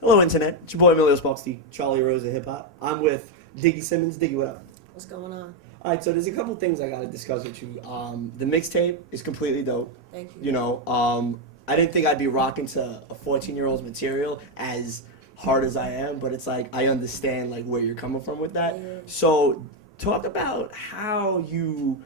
Hello, Internet. It's your boy Emilio Sparksty, Charlie Rose of Hip Hop. I'm with Diggy Simmons. Diggy, what up? What's going on? All right, so there's a couple things I got to discuss with you. The mixtape is completely dope. Thank you. I didn't think I'd be rocking to a 14-year-old's material as hard as I am, but it's like I understand like where you're coming from with that. Yeah. So, talk about how you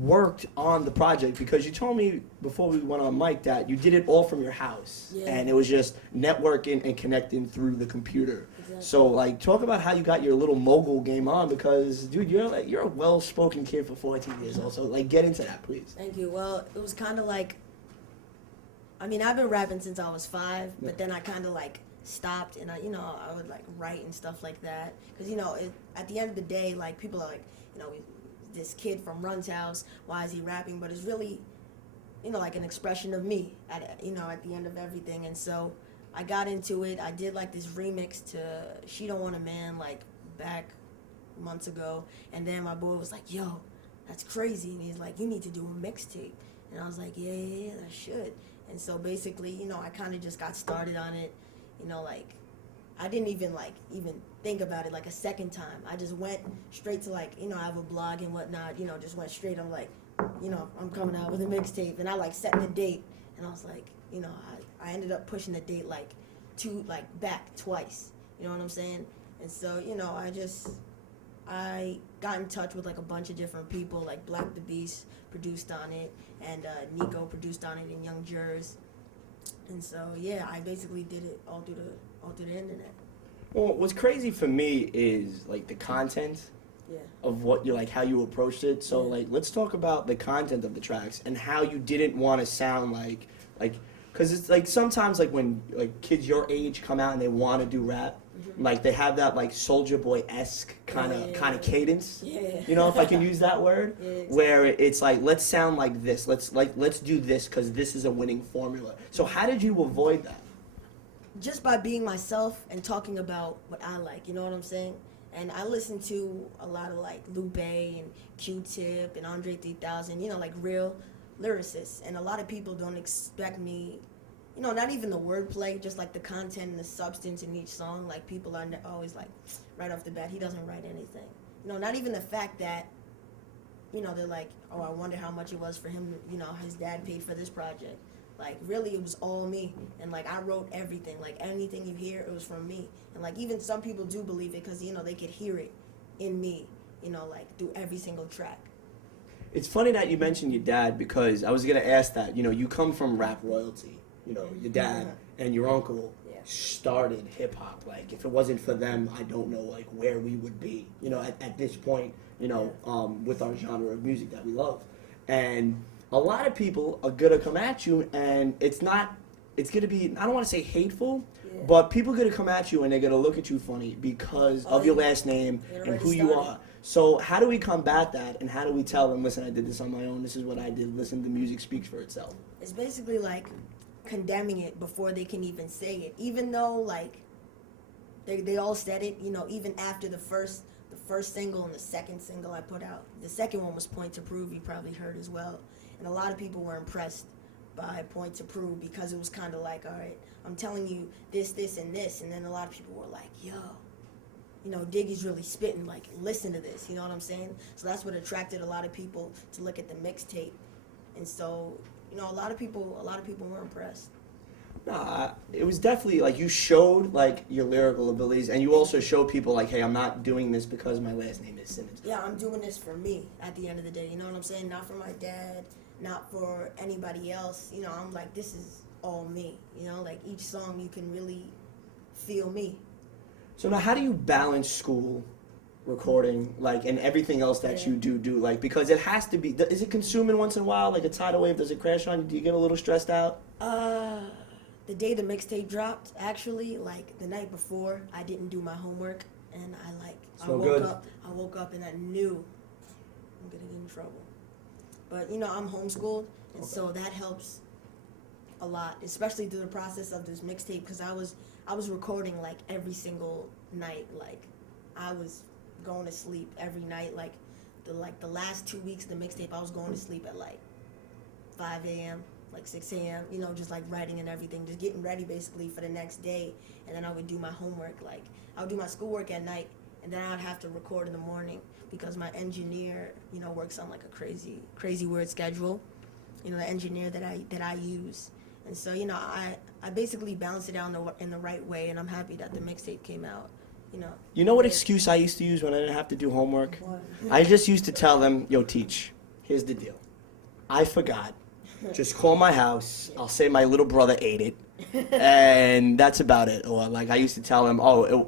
worked on the project because you told me before we went on mic that you did it all from your house Yeah. and it was just networking and connecting through the computer. Exactly. So like talk about how you got your little mogul game on because dude you're a well-spoken kid for 14 years old. So like get into that please. Thank you. Well, it was kind of like, I mean, I've been rapping since I was 5, but then I kind of like stopped and I would like write and stuff like that. Because, at the end of the day, like people are like, this kid from Run's house, why is he rapping? But it's really, like an expression of me at the end of everything. And so I got into it. I did like this remix to She Don't Want a Man like back months ago. And then my boy was like, yo, that's crazy. And he's like, you need to do a mixtape. And I was like, yeah, I should. And so basically, I kind of just got started on it, like I didn't even think about it like a second time. I just went straight to I have a blog and whatnot, just went straight. I'm like, I'm coming out with a mixtape, and I like set the date, and I was like, I ended up pushing the date back twice. You know what I'm saying? And so I got in touch with like a bunch of different people, like Black the Beast produced on it, and Nico produced on it, and Young Jers. And so yeah, I basically did it all through the internet. Well, what's crazy for me is like the content Yeah. of what you like how you approached it. So Yeah. like let's talk about the content of the tracks and how you didn't want to sound like because it's like sometimes like when like kids your age come out and they want to do rap, like they have that like Soldier Boy esque kind of cadence. Yeah. You know, if I can use that word, Yeah, exactly. where it's like let's sound like this. Let's do this because this is a winning formula. So how did you avoid that? Just by being myself and talking about what I like, you know what I'm saying? And I listen to a lot of like Lupe and Q-Tip and Andre 3000, like real lyricists. And a lot of people don't expect me, not even the wordplay, just like the content and the substance in each song. Like people are always like, right off the bat, he doesn't write anything. Not even the fact that, they're like, oh, I wonder how much it was for him, his dad paid for this project. Like, really, it was all me. And, like, I wrote everything. Like, anything you hear, it was from me. And, like, even some people do believe it because, they could hear it in me, like, through every single track. It's funny that you mentioned your dad because I was gonna ask that. You come from rap royalty. Your dad and your uncle Yeah. started hip hop. Like, if it wasn't for them, I don't know like where we would be. At this point. With our genre of music that we love, and a lot of people are gonna come at you, and it's gonna be I don't want to say hateful, Yeah. but people are gonna come at you and they're gonna look at you funny because of your last name It and already who you started. are. So how do we combat that, and how do we tell them, listen, I did this on my own. This is what I did. Listen, the music speaks for itself. It's basically, like, condemning it before they can even say it. Even though, like, they all said it, even after the first single and the second single I put out. The second one was Point to Prove, you probably heard as well. And a lot of people were impressed by Point to Prove because it was kind of like, all right, I'm telling you this, and this. And then a lot of people were like, yo, Diggy's really spitting, like, listen to this, you know what I'm saying? So that's what attracted a lot of people to look at the mixtape. And so, a lot of people were impressed. Nah, it was definitely like you showed like your lyrical abilities, and you also showed people like, hey, I'm not doing this because my last name is Simmons. Yeah, I'm doing this for me at the end of the day, you know what I'm saying? Not for my dad, not for anybody else. I'm like, this is all me, like each song you can really feel me. So now, how do you balance school, recording, like, and everything else that Yeah. you do, like, because it has to be. Is it consuming once in a while, like a tidal wave? Does it crash on you? Do you get a little stressed out? The day the mixtape dropped, actually, like the night before, I didn't do my homework, and I woke up and I knew I'm gonna get in trouble. But I'm homeschooled, and so that helps a lot, especially through the process of this mixtape, because I was recording like every single night. Like I was going to sleep every night. Like the last 2 weeks of the mixtape, I was going to sleep at like 5 a.m. like 6 a.m., you know, just like writing and everything, just getting ready basically for the next day. And then I would do my homework, like I would do my schoolwork at night, and then I would have to record in the morning because my engineer, you know, works on like a crazy weird schedule, you know, the engineer that I use. And so, you know, I basically balanced it out in the right way, and I'm happy that the mixtape came out, you know. You know what excuse I used to use when I didn't have to do homework? What? I just used to tell them, yo, teach, here's the deal. I forgot. Just call my house. I'll say my little brother ate it. And that's about it. Or like I used to tell them,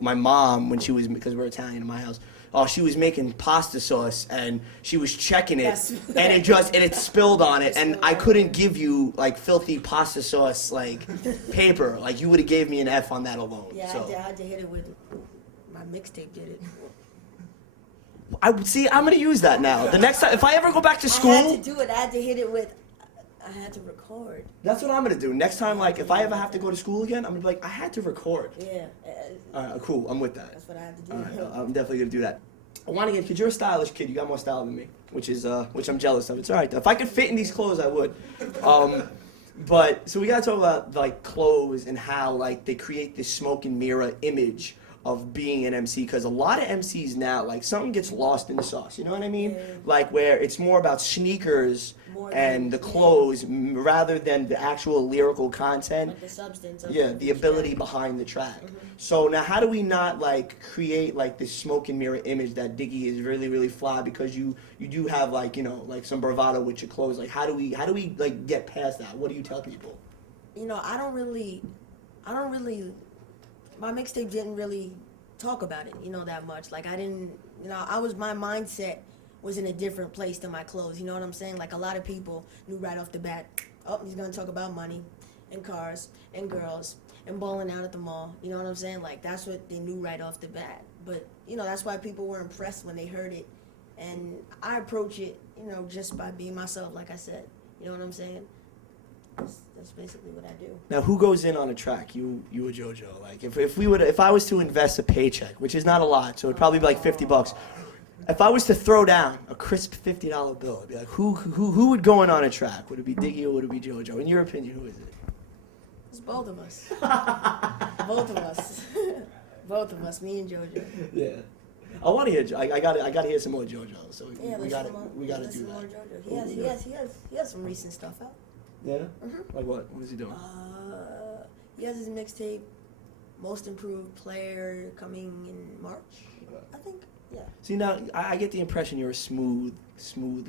my mom, when she was, because we're Italian in my house, she was making pasta sauce and she was checking it Yes. and it spilled on it and I couldn't give you like filthy pasta sauce like paper. Like you would have gave me an F on that alone. Yeah, So. I had to hit it with my mixtape. Did it? I'm gonna use that now. The next time, if I ever go back to I had school, to do it. I had to hit it with. I had to record. that's what I'm gonna do. Next time, like if I ever have to go to school again, I'm gonna be like, I had to record. Yeah. All right, cool. I'm with that. That's what I had to do. All right, I'm definitely gonna do that. I want to get, because you're a stylish kid. You got more style than me, which I'm jealous of. It's all right. If I could fit in these clothes, I would. But so we gotta talk about like clothes and how like they create this smoke and mirror image of being an MC, because a lot of MCs now, like something gets lost in the sauce. You know what I mean? Yeah. Like where it's more about sneakers More and than- the clothes rather than the actual lyrical content. Like the substance. Of Yeah, the ability behind the track. So now, how do we not like create like this smoke and mirror image that Diggy is really really fly, because you do have like, you know, like some bravado with your clothes. Like how do we like get past that? What do you tell people? You know, I don't really. My mixtape didn't really talk about it, you know, that much. Like I didn't, you know, my mindset was in a different place than my clothes. You know what I'm saying? Like a lot of people knew right off the bat, oh, he's gonna talk about money and cars and girls and balling out at the mall. You know what I'm saying? Like that's what they knew right off the bat. But you know, that's why people were impressed when they heard it. And I approach it, you know, just by being myself, like I said. You know what I'm saying? That's basically what I do. Now, who goes in on a track? You or JoJo? Like if I was to invest a paycheck, which is not a lot, so it'd probably be like $50. If I was to throw down a crisp $50 bill, I'd be like, who would go in on a track? Would it be Diggy or would it be JoJo? In your opinion, who is it? It's both of us. Both of us. Both of us, me and JoJo. Yeah. I want to hear. I got to hear some more JoJo. So Yeah, we got to do more that. JoJo. He has some recent stuff out. Yeah. Like what? What is he doing? He has his mixtape, Most Improved Player, coming in March, I think. Yeah. See, now I get the impression you're a smooth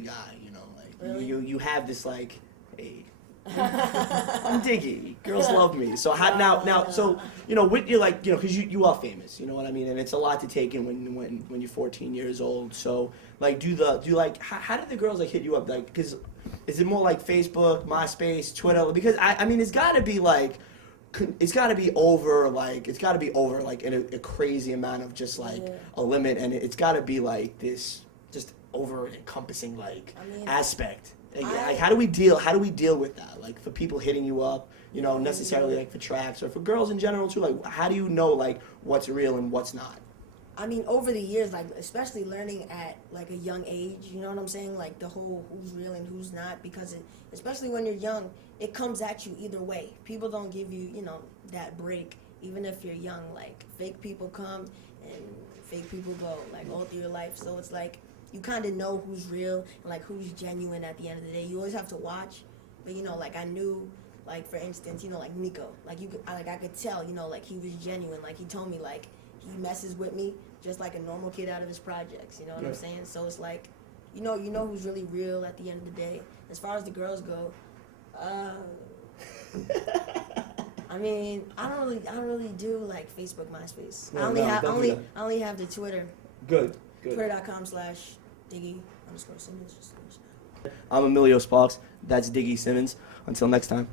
guy. You know, like Really? you have this like, hey, I'm Diggy. Girls love me. So now, so you know, with you like, you know, because you are famous. You know what I mean? And it's a lot to take in when you're 14 years old. So like, how do the girls like hit you up? Like, because is it more like Facebook, MySpace, Twitter? Because I mean, it's got to be like. It's got to be over like in a crazy amount of just like a limit, and it's got to be like this just over encompassing like aspect. Like how do we deal with that? Like for people hitting you up, you know, necessarily like for tracks or for girls in general too. Like how do you know like what's real and what's not? I mean, over the years, like especially learning at like a young age, you know what I'm saying? Like the whole who's real and who's not, because especially when you're young, it comes at you either way. People don't give you, you know, that break, even if you're young. Like fake people come and fake people go, like all through your life. So it's like you kind of know who's real and like who's genuine at the end of the day. You always have to watch, but you know, like I knew. Like for instance, you know, like Nico, like I could tell, you know, like he was genuine. Like he told me, like he messes with me just like a normal kid out of his projects. You know what I'm saying? So it's like, you know who's really real at the end of the day. As far as the girls go, I mean, I don't really do like Facebook, MySpace. I only have the Twitter. Good. Twitter.com/Diggy_Simmons. I'm Emilio Sparks. That's Diggy Simmons. Until next time.